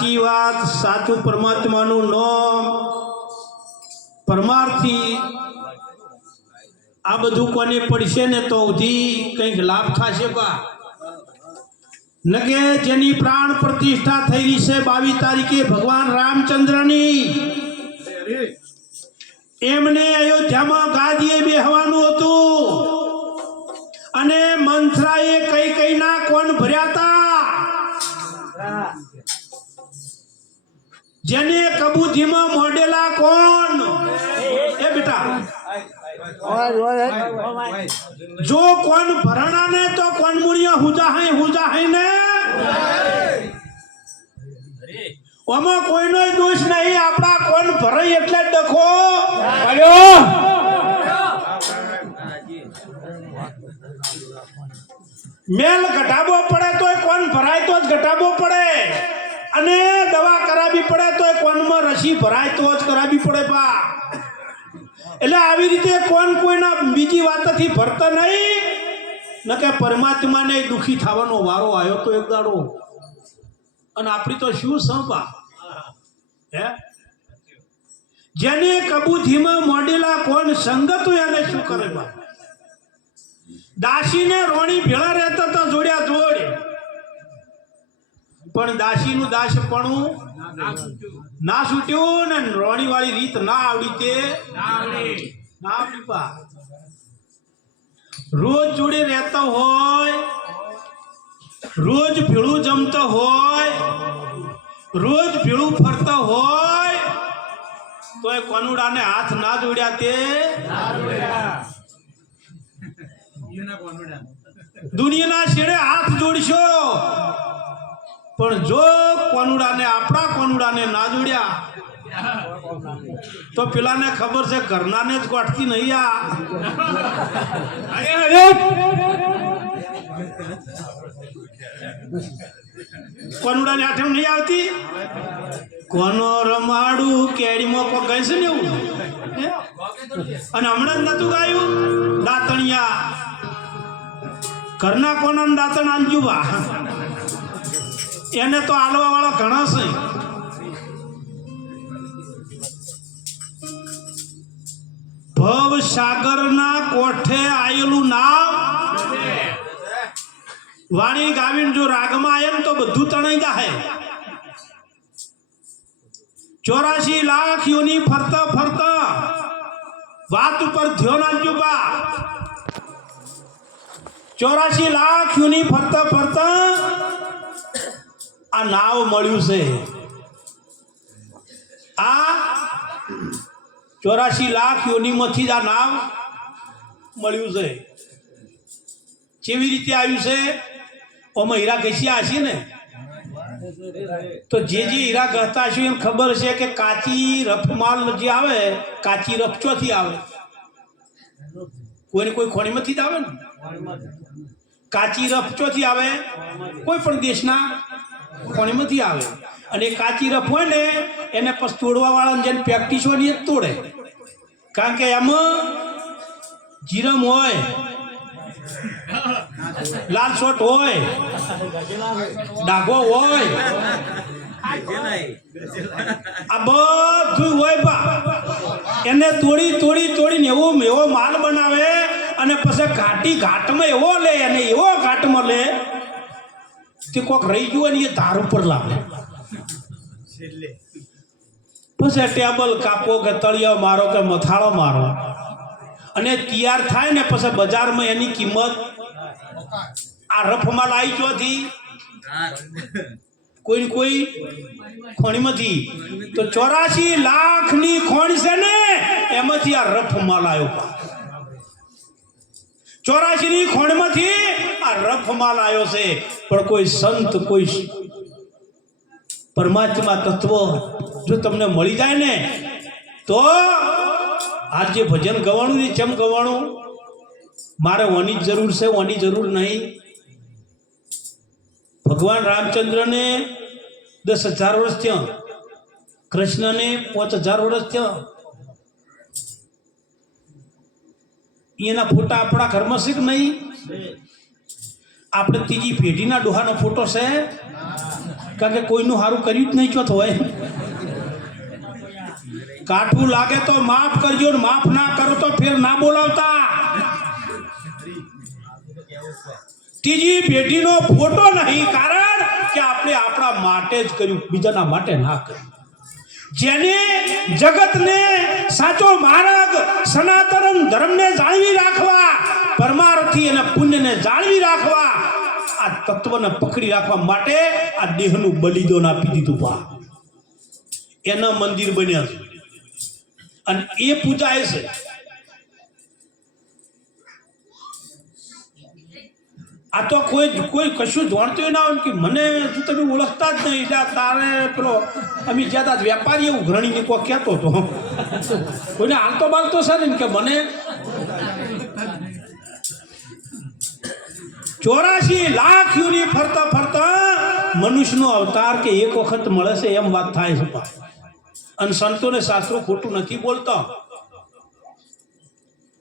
સાચી વાત સાચું પરમાત્માનું નામ પરમાર્થી આ બધું કોને પડશે ને તો ઉધી કંઈક લાભ થશે બા નકે જેની પ્રાણ પ્રતિષ્ઠા થઈ રહી છે 22 તારીખે ભગવાન રામચંદ્રની એમને અયોધ્યામાં ગાદીએ બેહવાનું હતું અને મંથરાએ કઈ કઈ ના કોણ ભર્યા હતા જેને કબૂતરીમાં મોડેલા કોણ એ બેટા જો કોણ ભરણા ને તો કોણ મુળિયા હુજા હે ને ઓમાં કોઈનો દોષ નહીં આપણા કોણ ભરાય એટલે ડખો પડ્યો મેલ ઘટાબો પડે તોય કોણ ભરાય તો જ ઘટાબો પડે અને દવા કરાવી પડે તોય કોણમાં રસી ભરાય તો જ કરાવી પડે બા એટલે આવી રીતે કોણ કોઈના બીજી વાતથી ભરતા નહીં ન કે પરમાત્માને દુખી થવાનો વારો આવ્યો તો એક દાડો અને આપણી તો શું સંપા હે જેને કબૂતરીમાં મોડેલા કોણ સંગત હોય એને શું કરે બા દાસીને રોણી ભેળા રહેતા તો જોડ્યા જોડ પણ દાસીનું દાસપણું ના છૂટ્યું ને રોણી વાળી રીત ના આવડી તે ના આવડી પા રોજ જોડે રહેતો હોય રોજ ભેળું જમતો હોય રોજ ભેળું ફરતો હોય તો એ કોનુડાને હાથ ના જોડ્યા તે દુનિયાના છેડે હાથ જોડશો પણ જો કોનુડાને આપણા કોનુડાને ના જોડ્યા તો પેલાને ખબર છે ઘરનાને જ ગોઠતી નહીં આ કોનુડાને આઠમ નહીં આવતી કોનો રમાડું કેડીમાં કોઈ ગઈ છે ને એવું અને હમણાં જ નતું ગાયું દાતણિયા ઘરના કોના દાતણ આલજુ બા એને તો આલવા વાળો ઘણો છે ભવ સાગરના કોઠે આયેલું નામ વાણી ગાવીને જો રાગમાં આવે ને તો બધું તણાઈ જાય 84 લાખ યોની ફરતા ફરતા વાત ઉપર ધ્યાન આપજો બા 84 લાખ યોની ફરતા ફરતા આ નાવ મળ્યું છે આ 84 લાખ યોનીમાંથી જ આ નાવ મળ્યું છે કેવી રીતે આવ્યું છે ઓમાં હીરા ઘસ્યા હશે ને તો જે હીરા ઘસતા હશે એમ ખબર છે કે કાચી રફમાલ જે આવે કાચી રફ ચોથી આવે કોઈને કોઈ ખોણીમાંથી જ આવે ને કાચી રફ ચોથી આવે કોઈ પણ દેશના ખોણીમાંથી આવે અને કાચી રફ હોય ને એને પછી તોડવા વાળાને જેને પ્રેક્ટિસ હોય ને એ તોડે કારણ કે એમાં જીરમ હોય લાલ શોટ હોય ડાઘો હોય આ બધું હોય બા એને તોડીને એવો માલ બનાવે અને પછી ઘાટમાં એવો લે અને એવો ઘાટમાં લે કે કોક રહી ગયું ને એ ધાર ઉપર લાવે પછી ટેબલ કાપો કે તળિયો મારો કે મથાળો મારો અને તૈયાર થાય ને પછી બજારમાં એની કિંમત આ રફમાં લાવી ચોથી કોઈ ખોણીમાંથી તો 84 લાખની ખોણ છે ને એમાંથી આ રફમાં લાવ્યો 84 ની ખોણમાંથી આ રફમાં લાવ્યો છે પણ કોઈ સંત કોઈ પરમાત્મા તત્વ જો તમને મળી જાય ને તો આ જે ભજન ગવાણું ને ચમ ગવાણું મારે ઓની જ જરૂર છે ઓની જરૂર નહીં ભગવાન રામચંદ્રને 10,000 વર્ષ થયા કૃષ્ણને 5,000 વર્ષ થયા એના ફોટા આપણા ઘરમાં છે કે નહીં આપણે ત્રીજી પેઢીના ડોહાનો ફોટો છે કારણ કે કોઈનું સારું કર્યું જ નહીં ચોથ હોય. કાઠું લાગે તો માફ કરજો, ને માફ ના કરો તો ફેર ના બોલાવતા. ત્રીજી પેઢીનો ફોટો નહીં, કારણ કે આપણે આપણા માટે જ કર્યું, બીજાના માટે ના કર્યું. જેને જગતને સાચો માર્ગ સનાતન ધર્મને જાળવી રાખવા, પરમાર્થી અને પુણ્યને જાળવી રાખવા, આ તત્વને પકડી રાખવા માટે આ દેહનું બલિદાન આપી દીધું. બા એના મંદિર બન્યા છે અને એ પૂજાય છે. આ તો કોઈ કશું જાણતું ના હોય કે મને જો તમે ઓળખતા જ નહીં, એટલે તારે પેલો અમે જ્યાં વેપારી એવું ઘરણીને કોઈ કહેતો હતો, કોઈને હાલતો બાલતો છે ને કે મને 84 લાખ યુની ફરતા ફરતા મનુષ્યનો અવતાર કે એક વખત મળે છે એમ વાત થાય છે. અને સંતોને શાસ્ત્રો ખોટું નથી બોલતા,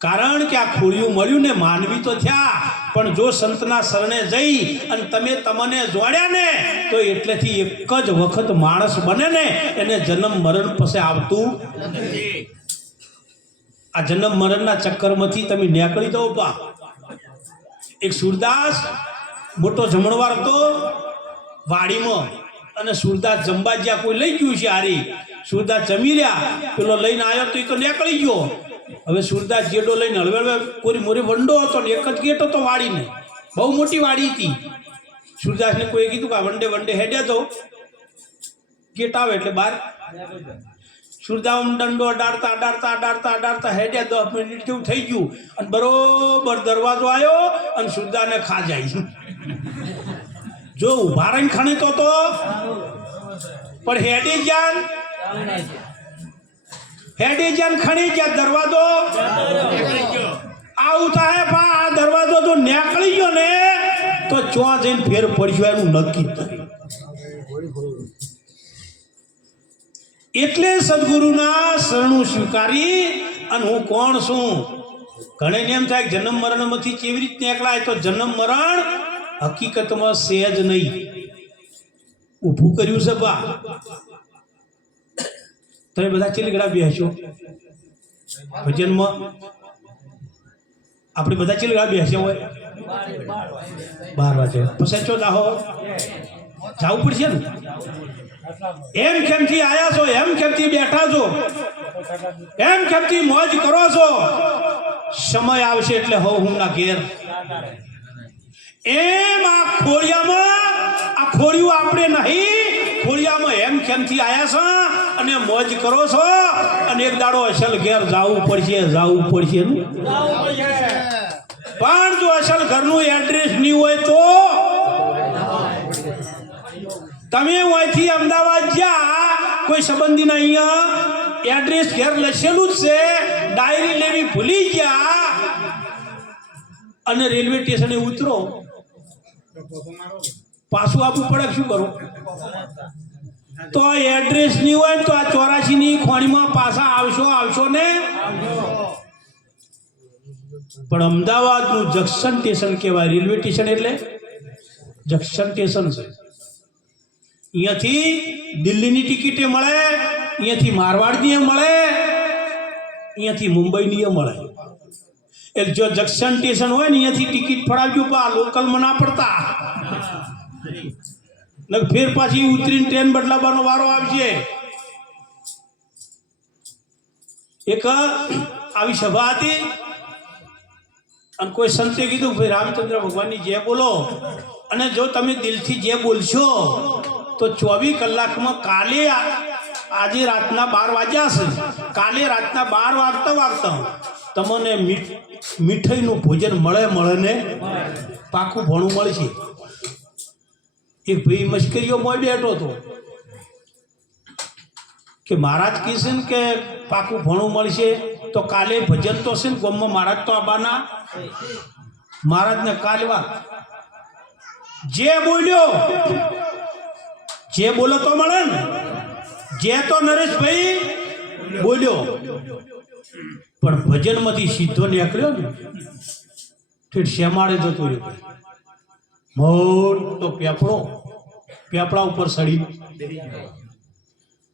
કારણ કે આ ખોડિયું મળ્યું ને માનવી તો થયા, પણ જો સંતના શરણે જઈ અને તમે તમને જોડ્યા ને તો એટલેથી એક જ વખત માણસ બને ને, એને જન્મ મરણ પછી આવતું નથી. આ જન્મ મરણના ચક્કરમાંથી તમે નીકળી દો. બા એક સુરદાસ મોટો જમણવાર હતો વાડીમાં, અને સુરદાસ જમવા જ્યાં કોઈ લઈ ગયું છે, હારી સુરદાસ જમી રહ્યા, પેલો લઈને આવ્યો તો એ તો નીકળી ગયો. હવે સુરદાસ જેડો લઈને હળવે કોરી મોરી વંડો હતો ને એક જ ગેટ હતો વાડીને, બહુ મોટી વાડી હતી. સુરદાસને કોઈ કીધું કે વંડે વંડે હેડ્યા તો ગેટ આવે એટલે બહાર. સુરદાસ દંડો અડાડતા અડાડતા અડાડતા અડાડતા હેડ્યા, 10 મિનિટ જેવું થઈ ગયું અને બરોબર દરવાજો આવ્યો અને સુરદાસને ખા જાય. જો ઉભા રહીને ખણી તો પણ હેડી જાન ખણી ગયા, દરવાજો આવું થાય. આ દરવાજો જો નીકળી ગયો ને તો ચો જઈને ફેર પડશે એનું નક્કી થાય. એટલે સદગુરુના શરણું સ્વીકારી અને હું કોણ છું. ઘણે એમ થાય જન્મ મરણમાંથી કેવી રીતે નીકળાય, તો જન્મ મરણ હકીકતમાં સહેજ નહીં ઊભું કર્યું છે. બા તમે બધા ચેલી ગળા બેસશો ભજનમાં? આપણે બધા ચેલી ગળા બેસ્યા હોય 12 વાગે પછી ચો દાહો જવું પડશે ને. એમ કેમથી આયા છો, એમ કેમથી બેઠા છો, એમ કેમથી મોજ કરો છો, સમય આવશે એટલે હો હું ના ઘેર. એમ આ ખોડિયામાં, આ ખોડિયું આપણે નહીં, ખોડિયામાં એમ કેમથી આયા છો અને મોજ કરો છો, અને એક દાડો અસલ ઘેર જવું પડશે. પણ જો અસલ ઘરનું એડ્રેસ નહીં હોય તો તમે અહીંથી અમદાવાદ જ્યાં કોઈ સંબંધીના અહીંયા એડ્રેસ ઘેર લખેલું જ છે, ડાયરી લેવી ભૂલી ગયા અને રેલવે સ્ટેશને ઉતરો, પાછું આપવું પડે. શું કરો? તો એડ્રેસ નહીં હોય તો આ 84ની ખોણીમાં પાછા આવશો ને. પણ અમદાવાદનું જંકશન સ્ટેશન કહેવાય. રેલવે સ્ટેશન એટલે જંકશન સ્ટેશન છે. અહીંયાથી દિલ્હીની ટિકિટે મળે, અહીંયાથી મારવાડની મળે, અહીંયાથી મુંબઈની મળે. એટલે જો જંકશન સ્ટેશન હોય ને અહીંયાથી ટિકિટ ફડાવજો, પા લોકલમાં ના પડતા. ફેર પાછી ઉતરીને ટ્રેન બદલાવાનો વારો આવશે. એક આવી સભા હતી અને કોઈ સંતે કીધું ભાઈ રામચંદ્ર ભગવાનની જય બોલો, અને જો તમે દિલથી જે બોલશો તો 24 કલાકમાં કાલે આજે રાતના 12 વાગ્યા છે, કાલે રાતના 12 વાગતા તમને મીઠાઈનું ભોજન મળે ને પાકું ભણું મળશે. એક ભાઈ મશ્કરીઓમાં બેઠો હતો કે મહારાજ કહેશે ને કે પાકું ભણું મળશે તો કાલે ભજન તો છે ને ગામમાં મહારાજ તો આબાના. મહારાજને કાલે વાત જે બોલ્યો, જે બોલો તો મળે ને. જે તો નરેશભાઈ બોલ્યો પણ ભજનમાંથી સીધો નીકળ્યો ને ઠીક શેમાડે જતો રહ્યો. મોટો પેપડો પેપડા ઉપર સડી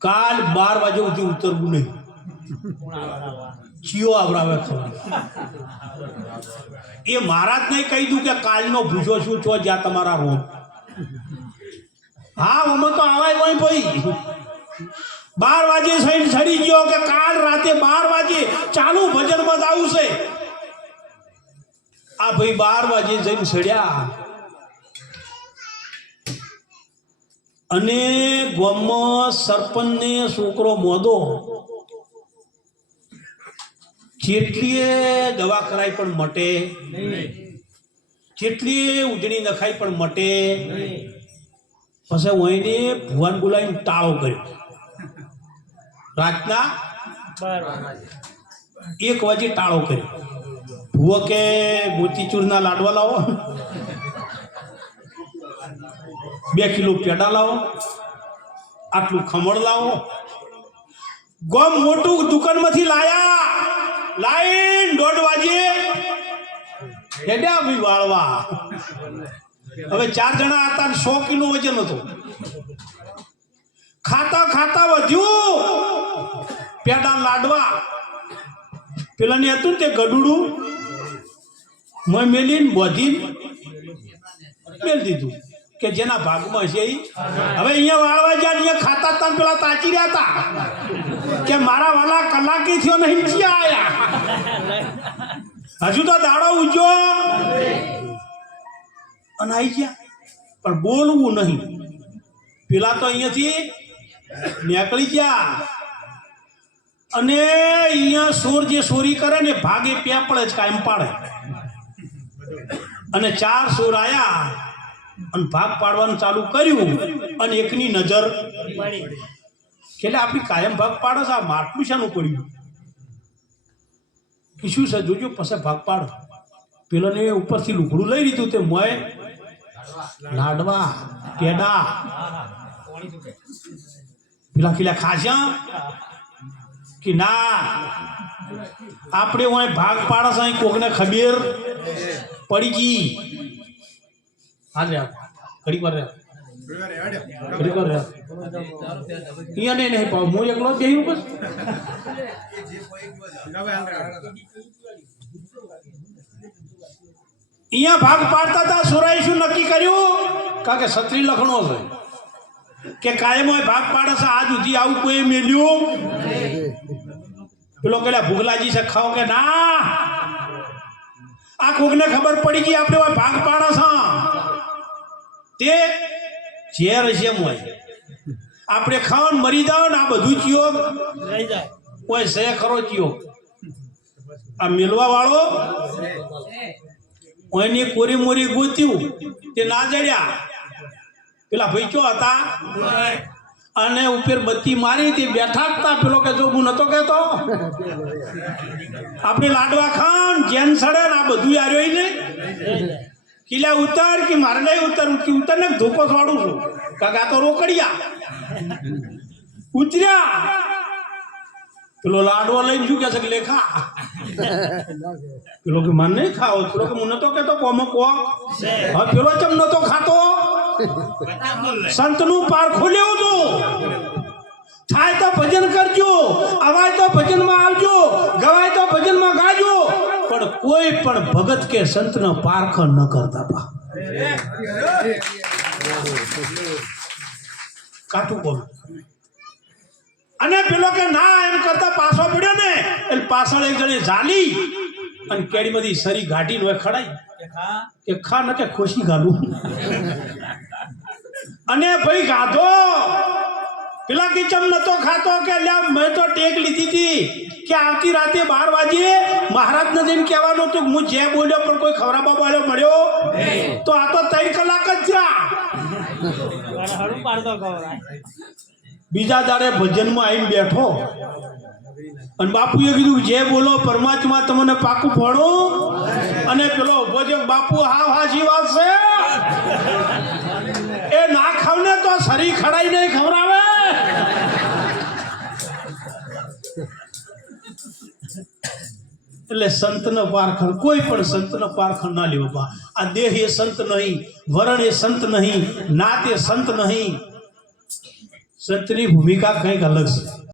કાલ 12 વાગે સુધી ઉતરવું નહીં. ચિયો આવરાવે ખબર એ મહારાજને કહી દઉં કે કાલનો ભૂજો છું છો જ્યાં તમારા રોગ. હા અમે તો આવાય હોય ભાઈ 12 વાગે સડી ગયો કે કાલ રાતે 12 વાગે ચાલુ ભજનમાં જ આવશે. આ ભાઈ 12 વાગે જઈને સડ્યા અને ગામમાં સરપંચને છોકરો મોદો જેટલીએ દવા કરાય પણ મટે જેટલીએ ઉજળી નખાય પણ મટે. પછી વહીને ભુવાન બોલાવીને ટાળો કર્યો. રાતના 1 વાગે ટાળો કર્યો. ભુવો કે મોતીચૂરના લાડવા લાવો, 2 કિલો પેડા લાવો, આટલું ખમણ લાવો. ગમ મોટું દુકાનમાંથી લાયા. લાઈન 1:30 વાગે હેડ્યા ભાઈ વાળવા. હવે 4 જણા હતા, 100 કિલો વજન હતો. ખાતા ખાતા વધ્યું પેડા લાડવા. પેલા ને હતું ને તે ગડુડું મેલીને બોધીને મેલ દીધું કે જેના ભાગમાં છે. હવે અહીંયા વાળવા જ્યાં અહીંયા ખાતા હતા પેલા તાચી રહ્યા હતા કે મારા વાલા કલાકે થયો નહીં આયા. હજુ તો દાડો ઉજ્યો અને આવી ગયા પણ બોલવું નહીં. પેલા તો અહીંયાથી નીકળી ગયા અને અહીંયા સોર જે સોરી કરે ને ભાગે પેપડે જ કાયમ પાડે. અને 4 સોર આયા અને ભાગ પાડવાનું ચાલુ કર્યું અને એકની નજર એટલે આપણી કાયમ ભાગ પાડો છે. આ માટલું શાનું પડ્યું શું છે જોજો પછી ભાગ પાડો. પેલો ને ઉપરથી લુગડું લઈ લીધું તે મોય લાડવા પેડા પેલા કિલા ખાશા કે ના આપણે હોય ભાગ પાડસ અહીં કોકને ખબર પડી ગઈ. હા ઘડી વાર ઘડી વાર અહીંયા નહીં પાવ હું એકલો જ ગયું બસ. અહીંયા ભાગ પાડતા હતા. સોરાઈ શું નક્કી કર્યું કારણ કે છત્રી લખણો છે કે કાયમ હોય ભાગ પાડે છે. આજ સુધી આવું કોઈ મેલ્યું. પેલો પેલા ભૂગલાજી છે ખાઓ કે ના આ કોકને ખબર પડી ગઈ આપણે ભાગ પાડે છે તે ઝેર છે મોય. આપણે ખાવાનું મરી જાવ ને આ બધું ચિયો કોઈ સે ખરો ચિયો. આ મેલવા વાળો એની કોરી મોરી ગોત્યું તે ના જડ્યા. પેલા ભાઈ ચો હતા અને ઉપર બત્તી મારી તે બેઠા હતા. પેલો કે જો હું નતો કહેતો આપણે લાડવા ખાન જેન સડે ને આ બધું આવ્યો ને કિલ્લા ઉતર કે મારે નહીં ઉતર ને ધોકો વાળું છું કાકા તો રોકડિયા ઉતર્યા. પેલો લાડવો લઈને શું કે છે લેખા પેલો કે મને નહીં ખાવો. પેલો કે હું નતો કહેતો કોમો કો હવે પેલો ચમ નતો ખાતો. સંતનું પારખું લેવું તું. થાય તો ભજન કરજો, અવાય તો ભજનમાં આવજો, ગવાય તો ભજનમાં ગાજો, પણ કોઈ પણ ભગત કે સંતનો પારખ ન કરતા પા. કાઠું બોલ. અને પેલો કે ના એમ કરતા પાછો પડ્યો ને એટલે પાછળ એક જણે ઝાલી અને કેડીમાંથી સરી ગાઢી નો ખડાઈ કે ખા ન કે ખોશી ગાડું. અને ભાઈ ગાધો. પેલા કે ચમ નતો ખાતો કે લ્યા મેં તો ટેક લીધી હતી કે આવતી રાતે 12 વાગે મહારાજને જઈને કહેવાનું હતું હું જે બોલ્યો પણ કોઈ ખવરાબા વાળો મળ્યો તો આ તો 3 કલાક જ થયા. બીજા દાડે ભજનમાં આવીને બેઠો અને બાપુએ કીધું જે બોલો પરમાત્મા તમને પાકું ફળો. અને પેલો ઉભો છે બાપુ હા હાજી વાત છે એ ના ખાવને તો શરીર ખડાઈ નહીં ખવડાવે. એટલે સંતનો પારખણ કોઈ પણ સંતનો પારખણ ના લેવો બા. આ દેહ એ સંત નહીં, વરણ એ સંત નહીં, નાત એ સંત નહીં. સંતની ભૂમિકા કંઈક અલગ છે.